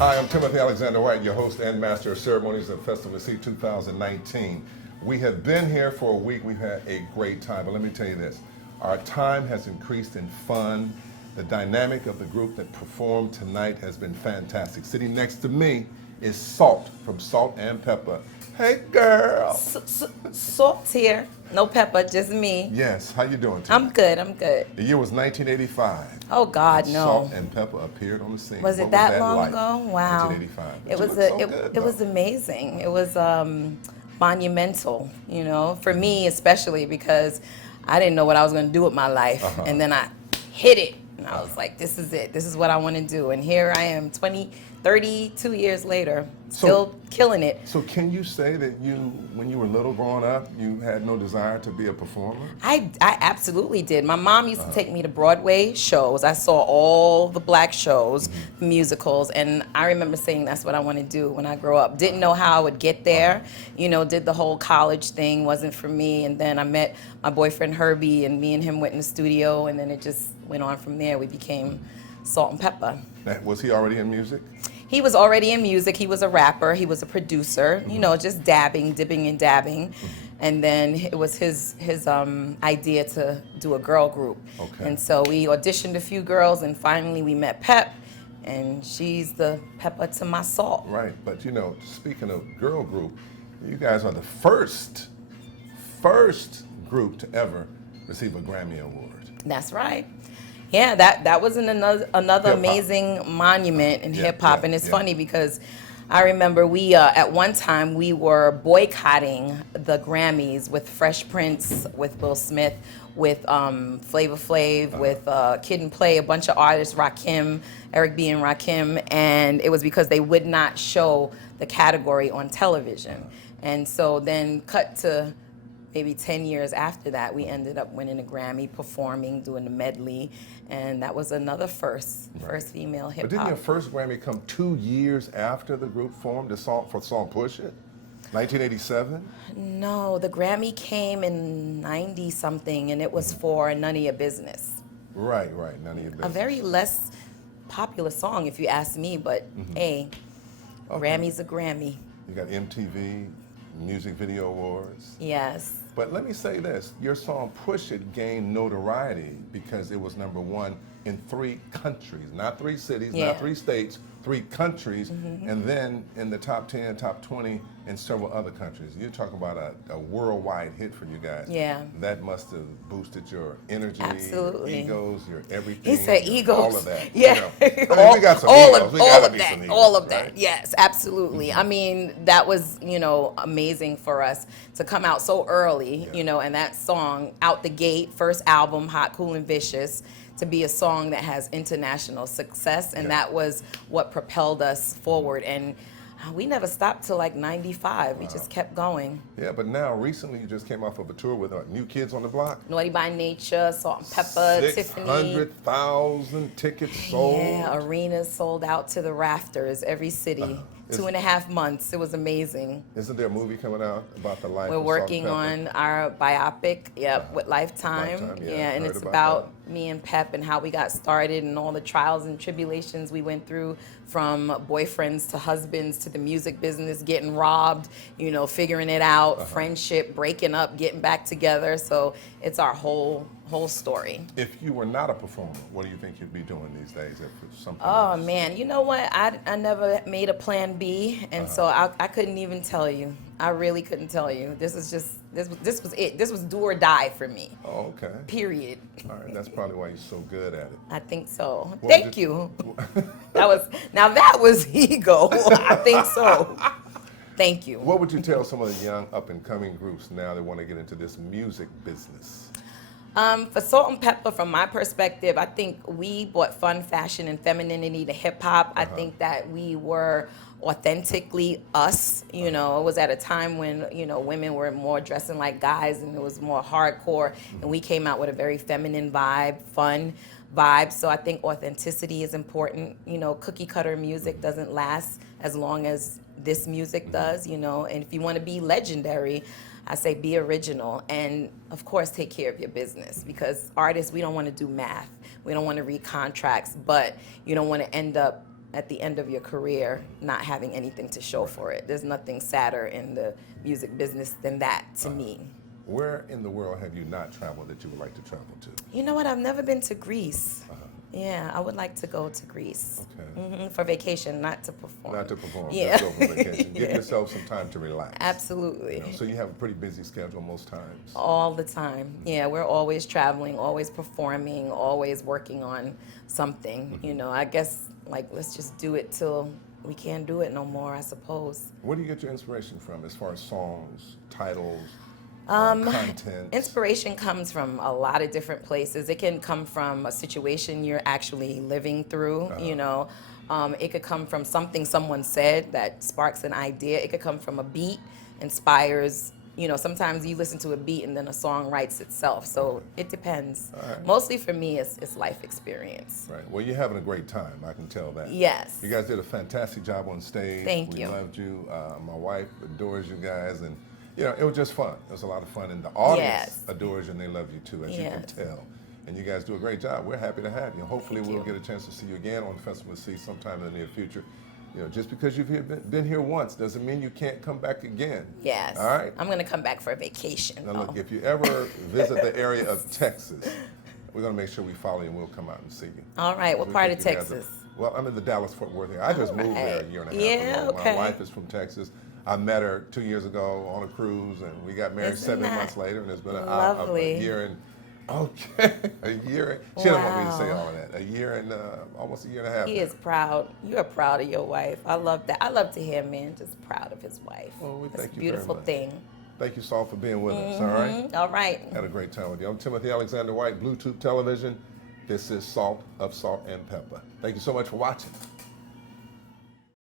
Hi, I'm Timothy Alexander White, your host and master of ceremonies at Festival C 2019. We have been here for a week. We've had a great time, but let me tell you this. Our time has increased in fun. The dynamic of the group that performed tonight has been fantastic. Sitting next to me is Salt from Salt-N-Pepa. Hey, girl. Salt's here. No pepper, just me. Yes, how you doing today? I'm good, I'm good. The year was 1985. Oh God, no. Salt-N-Pepa appeared on the scene. Was it What that was that long like? ago? Wow. 1985. It was it was amazing. It was monumental, you know, for me especially because I didn't know what I was going to do with my life, and then I hit it. And I was like, this is it. This is what I want to do. And here I am 32 years later, still killing it. So can you say that you, when you were little growing up, you had no desire to be a performer? I absolutely did. My mom used to take me to Broadway shows. I saw all the black shows, musicals, and I remember saying that's what I want to do when I grow up. Didn't know how I would get there. You know, did the whole college thing, wasn't for me. And then I met my boyfriend Herbie, and me and him went in the studio, and then it just went on from there. We became Salt-N-Pepa. Was he already in music? He was already in music. He was a rapper. He was a producer. You know, just dipping and dabbing. And then it was his idea to do a girl group. Okay. And so we auditioned a few girls, and finally we met Pep, and she's the pepper to my salt. Right, but you know, speaking of girl group, you guys are the first group to ever receive a Grammy Award. That's right. Yeah, that was another Hip-hop. amazing monument in hip-hop. And it's funny because I remember we, at one time, we were boycotting the Grammys with Fresh Prince, with Will Smith, with Flavor Flav, with Kid and Play, a bunch of artists, Rakim, Eric B. and Rakim, and it was because they would not show the category on television. And so then cut to maybe 10 years after that, we ended up winning a Grammy, performing, doing the medley, and that was another first female hip hop. But didn't your first Grammy come 2 years after the group formed, the song Push It? 1987? No, the Grammy came in 90-something, and it was for None of Your Business. Right, None of Your Business. A very less popular song, if you ask me, but hey, Grammy's a Grammy. You got MTV, Music Video Awards. Yes. But let me say this, your song Push It gained notoriety because it was #1 in 3 countries, not 3 cities, not 3 states, 3 countries, and then in the top 10, top 20 in several other countries. You're talking about a worldwide hit for you guys. Yeah. That must have boosted your energy, Absolutely. your egos, your everything. He said egos. All of that. Yeah. You know. I mean, we got some egos. All of that. Egos, all of that. right? Yes, absolutely. I mean, that was, you know, amazing for us to come out so early, you know, and that song out the gate, first album, Hot, Cool, and Vicious, to be a song that has international success, and that was what propelled us forward. And we never stopped till like 95. We just kept going. Yeah, but now recently you just came off of a tour with New Kids on the Block. Naughty by Nature, Salt-N-Pepa, Tiffany. 600,000 tickets sold. Yeah, arenas sold out to the rafters, every city. 2.5 months. It was amazing. Isn't there a movie coming out about the life We're of working Salt-N-Pepa? on our biopic, with Lifetime. Yeah, and heard it's about about me and Pep and how we got started and all the trials and tribulations we went through, from boyfriends to husbands to the music business, getting robbed, you know, figuring it out, friendship, breaking up, getting back together. So it's our whole story. If you were not a performer, what do you think you'd be doing these days? If something Oh else? man, you know what? I never made a plan B, and so I couldn't even tell you. I really couldn't tell you. This was it. This was do or die for me. Oh, okay. Period. All right, that's probably why you're so good at it. I think so. Well, Thank you. That was ego. I think so. Thank you. What would you tell some of the young up-and-coming groups now that want to get into this music business? For Salt-N-Pepa, from my perspective, I think we brought fun, fashion, and femininity to hip-hop. I think that we were authentically us. You know, it was at a time when, you know, women were more dressing like guys and it was more hardcore, and we came out with a very feminine vibe, fun vibe. So I think authenticity is important. You know, cookie cutter music doesn't last as long as this music does, you know, and if you want to be legendary, I say be original, and of course take care of your business, because artists, we don't want to do math. We don't want to read contracts, but you don't want to end up at the end of your career not having anything to show for it. There's nothing sadder in the music business than that to me. Where in the world have you not traveled that you would like to travel to? You know what? I've never been to Greece. Yeah, I would like to go to Greece. Okay. For vacation, not to perform. Not to perform, Yeah. just go for vacation. Give yourself some time to relax. Absolutely. You know, so you have a pretty busy schedule most times. All the time. Yeah, we're always traveling, always performing, always working on something. You know, I guess, like, let's just do it till we can't do it no more, I suppose. Where do you get your inspiration from as far as songs, titles, Um, content? Inspiration comes from a lot of different places. It can come from a situation you're actually living through, you know. It could come from something someone said that sparks an idea. It could come from a beat, inspires, you know, sometimes you listen to a beat and then a song writes itself. So it depends. Right. Mostly for me, it's life experience. Right. Well, you're having a great time. I can tell that. Yes. You guys did a fantastic job on stage. Thank we you. loved you. My wife adores you guys, and you know it was just fun. It was a lot of fun, and the audience Yes. adores you and they love you too, as you Yes. can tell. And you guys do a great job. We're happy to have you. Hopefully, Thank we'll you. get a chance to see you again on Festival C sometime in the near future. You know, just because you've been here once doesn't mean you can't come back again. Yes. All right. I'm going to come back for a vacation. Now look, though. if you ever visit the area of Texas, we're going to make sure we follow you and we'll come out and see you. All right. What We part think of you guys Texas? Well, I'm in the Dallas-Fort Worth area. I just moved there a year and a half Yeah, ago. okay. My wife is from Texas. I met her 2 years ago on a cruise, and we got married Isn't 7 that months later, and it's been a lovely? year and a year. She didn't want me to say Wow. all of that. A year and almost a year and a half. He now. is proud. You are proud of your wife. I love that. I love to hear men just proud of his wife. Well, we It's thank a you very beautiful much. thing. Thank you, Saul, for being with us. All right. All right. Had a great time with you. I'm Timothy Alexander White, Bluetooth Television. This is Salt of Salt and Pepper. Thank you so much for watching.